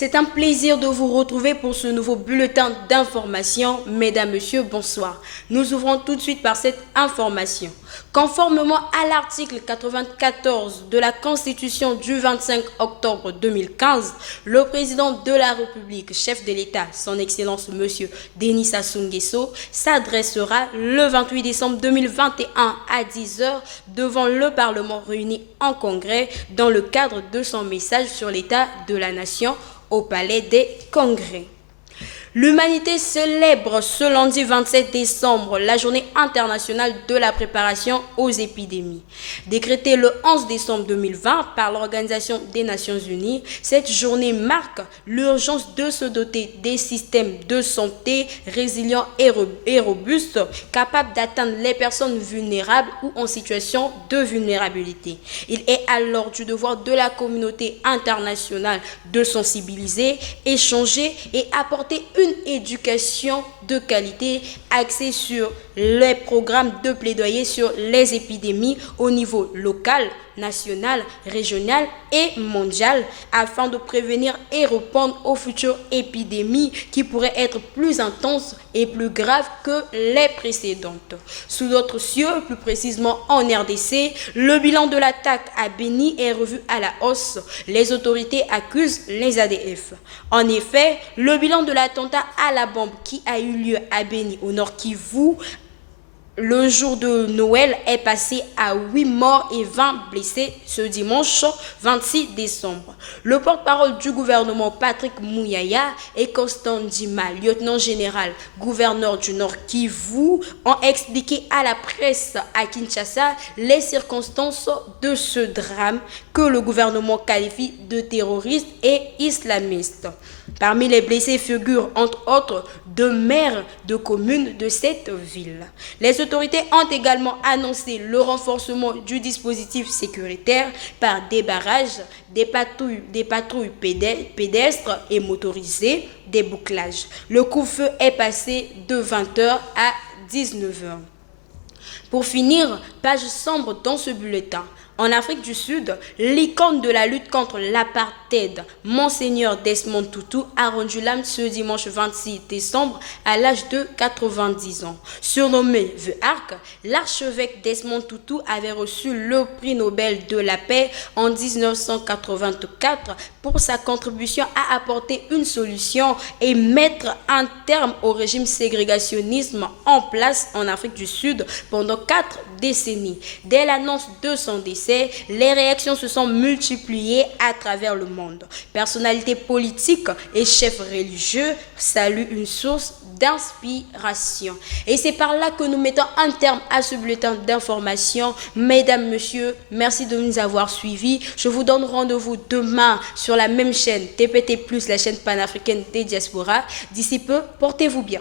C'est un plaisir de vous retrouver pour ce nouveau bulletin d'information. Mesdames, Messieurs, bonsoir. Nous ouvrons tout de suite par cette information. Conformément à l'article 94 de la Constitution du 25 octobre 2015, le président de la République, chef de l'État, son Excellence M. Denis Sassou Nguesso, s'adressera le 28 décembre 2021 à 10 h devant le Parlement réuni en congrès dans le cadre de son message sur l'état de la nation au Palais des Congrès. L'humanité célèbre ce lundi 27 décembre la journée internationale de la préparation aux épidémies. Décrétée le 11 décembre 2020 par l'Organisation des Nations Unies, cette journée marque l'urgence de se doter des systèmes de santé résilients et robustes, capables d'atteindre les personnes vulnérables ou en situation de vulnérabilité. Il est alors du devoir de la communauté internationale de sensibiliser, échanger et apporter une éducation de qualité axée sur les programmes de plaidoyer sur les épidémies au niveau local, national, régional et mondial afin de prévenir et répondre aux futures épidémies qui pourraient être plus intenses et plus graves que les précédentes. Sous d'autres cieux, plus précisément en RDC, le bilan de l'attaque à Béni est revu à la hausse. Les autorités accusent les ADF. En effet, le bilan de l'attentat à la bombe qui a eu lieu à Béni au Nord Kivu le jour de Noël est passé à 8 morts et 20 blessés ce dimanche 26 décembre. Le porte-parole du gouvernement Patrick Muyaya et Constant Ndima, lieutenant général, gouverneur du Nord Kivu, ont expliqué à la presse à Kinshasa les circonstances de ce drame que le gouvernement qualifie de terroriste et islamiste. Parmi les blessés figurent entre autres 2 maires de communes de cette ville. Les autorités ont également annoncé le renforcement du dispositif sécuritaire par des barrages, des patrouilles pédestres et motorisées, des bouclages. Le couvre-feu est passé de 20 h à 19 h. Pour finir, page sombre dans ce bulletin. En Afrique du Sud, l'icône de la lutte contre l'apartheid, Monseigneur Desmond Tutu, a rendu l'âme ce dimanche 26 décembre à l'âge de 90 ans. Surnommé The Ark, l'archevêque Desmond Tutu avait reçu le prix Nobel de la paix en 1984 pour sa contribution à apporter une solution et mettre un terme au régime ségrégationnisme en place en Afrique du Sud pendant 4 décennies. Dès l'annonce de son décès, les réactions se sont multipliées à travers le monde. Personnalités politiques et chefs religieux saluent une source d'inspiration. Et c'est par là que nous mettons un terme à ce bulletin d'information. Mesdames, Messieurs, merci de nous avoir suivis. Je vous donne rendez-vous demain sur la même chaîne, TPT+, la chaîne panafricaine des diasporas. D'ici peu, portez-vous bien.